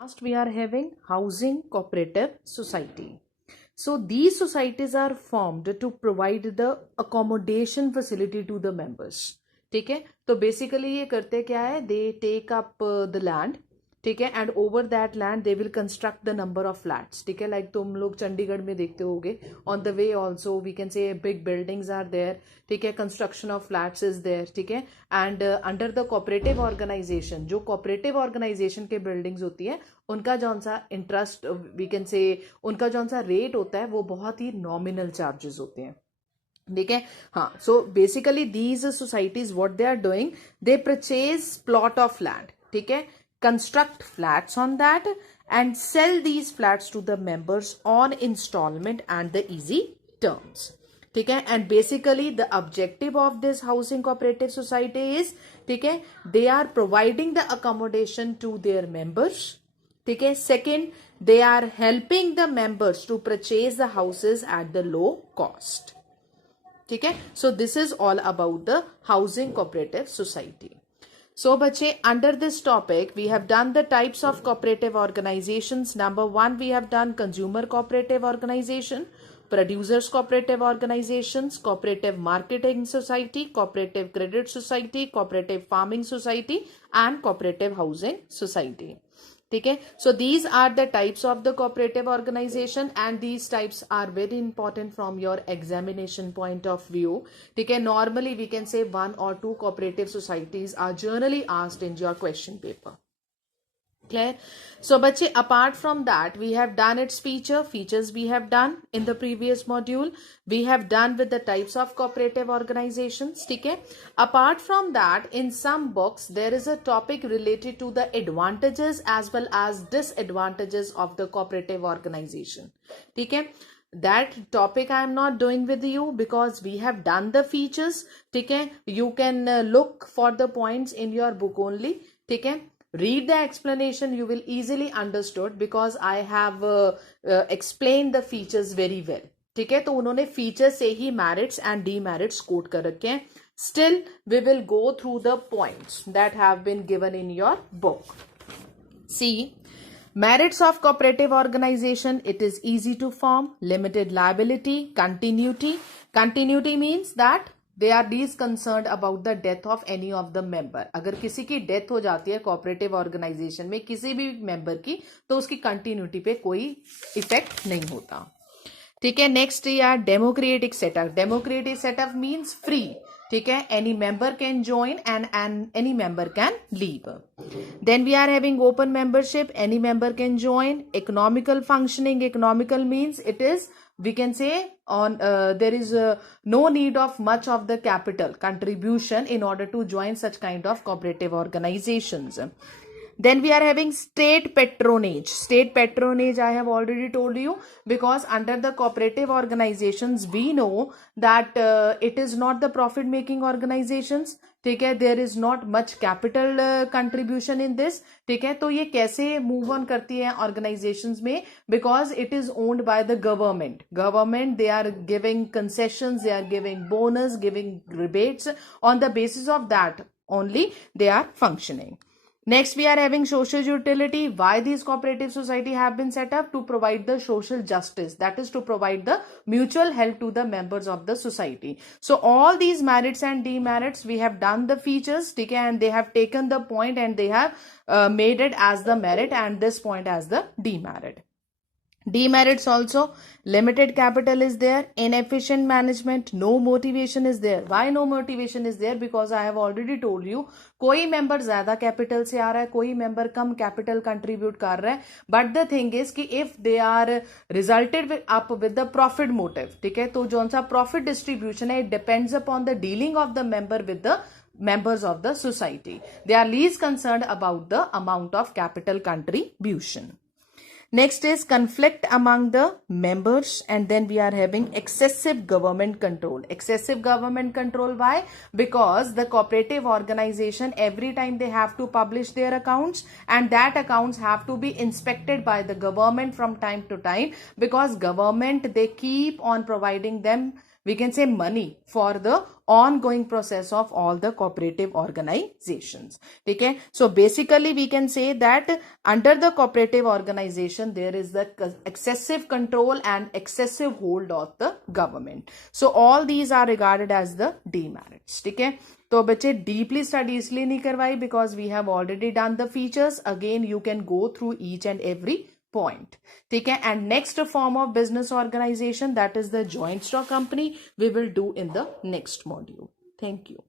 Last, we are having housing cooperative society. So these societies are formed to provide the accommodation facility to the members. ठीक है, तो basically ये करते क्या है, they take up the land. ठीक है, and over that land they will construct the number of flats. ठीक है, लाइक तुम लोग चंडीगढ़ में देखते होगे, on the way also we can say big buildings are there. ठीक है, construction of flats is there. ठीक है, and under the cooperative organization, जो कोऑपरेटिव ऑर्गेनाइजेशन के बिल्डिंग्स होती है, उनका जौन सा इंटरेस्ट वी कैन से, उनका जौन सा रेट होता है वो बहुत ही नॉमिनल चार्जेस होते हैं. ठीक है, हाँ. So basically these societies what they are doing, they purchase plot of land. ठीक है, construct flats on that and sell these flats to the members on installment and the easy terms. ठीक है, and basically the objective of this housing cooperative society is, ठीक है, they are providing the accommodation to their members. ठीक है, second, they are helping the members to purchase the houses at the low cost. ठीक है, so this is all about the housing cooperative society. So बच्चे, under this topic we have done the types of cooperative organizations. Number one, we have done consumer cooperative organization, producers cooperative organizations, cooperative marketing society, cooperative credit society, cooperative farming society and cooperative housing society. ठीक है, so these are the types of the cooperative organization and these types are very important from your examination point of view. ठीक है, normally we can say 1 or 2 cooperative societies are generally asked in your question paper. Clear? So बच्चे, apart from that we have done its features we have done in the previous module. We have done with the types of cooperative organizations. ठीक है, apart from that in some books there is a topic related to the advantages as well as disadvantages of the cooperative organization. ठीक है, that topic I am not doing with you because we have done the features. ठीक है, you can look for the points in your book only. ठीक है, read the explanation, you will easily understood because I have explained the features very well. ठीक है, तो उन्होंने feature से ही मेरिट्स एंड डीमेरिट्स कोट कर रखे हैं. Still we will go through the points that have been given in your book. See, merits of cooperative organization, it is easy to form, limited liability, continuity means that they are least concerned about the death of any of the member. अगर किसी की death हो जाती है cooperative organisation में किसी भी member की, तो उसकी कंटिन्यूटी पे कोई इफेक्ट नहीं होता. ठीक है, नेक्स्ट यार डेमोक्रेटिक सेटअप मींस फ्री. ठीक है, any member can join and any member can leave. Then we are having open membership, any member can join. Economical functioning, economical means it is, we can say on there is no need of much of the capital contribution in order to join such kind of cooperative organizations. Then we are having state patronage. I have already told you, because under the cooperative organizations we know that it is not the profit making organizations. ठीक है, there is not much capital contribution in this. ठीक है, तो ये कैसे move on करती है organizations में, because it is owned by the government. They are giving concessions, they are giving bonus, giving rebates. On the basis of that only they are functioning. Next, we are having social utility. Why these cooperative society have been set up? To provide the social justice, that is to provide the mutual help to the members of the society. So all these merits and demerits, we have done the features, okay, and they have taken the point and they have made it as the merit and this point as the demerit. Demerits also, limited capital is there, inefficient management, no motivation is there. Why no motivation is there? Because I have already told you, कोई member ज्यादा capital से आ रहा है, कोई member कम capital contribute कर रहा है. But the thing is कि if they are resulted up with the profit motive, ठीक है, तो जो सा profit distribution है, it depends upon the dealing of the member with the members of the society. They are least concerned about the amount of capital contribution. Next is conflict among the members, and then we are having excessive government control. Why? Because the cooperative organization, every time they have to publish their accounts, and that accounts have to be inspected by the government from time to time, because government, they keep on providing them we can say money for the ongoing process of all the cooperative organizations. Okay, so basically we can say that under the cooperative organization there is the excessive control and excessive hold of the government. So all these are regarded as the demerits. Okay, तो बच्चे deeply study इसलिए नहीं करवाई because we have already done the features. Again you can go through each and every point. ठीक है, and next form of business organization, that is the joint stock company, we will do in the next module. Thank you.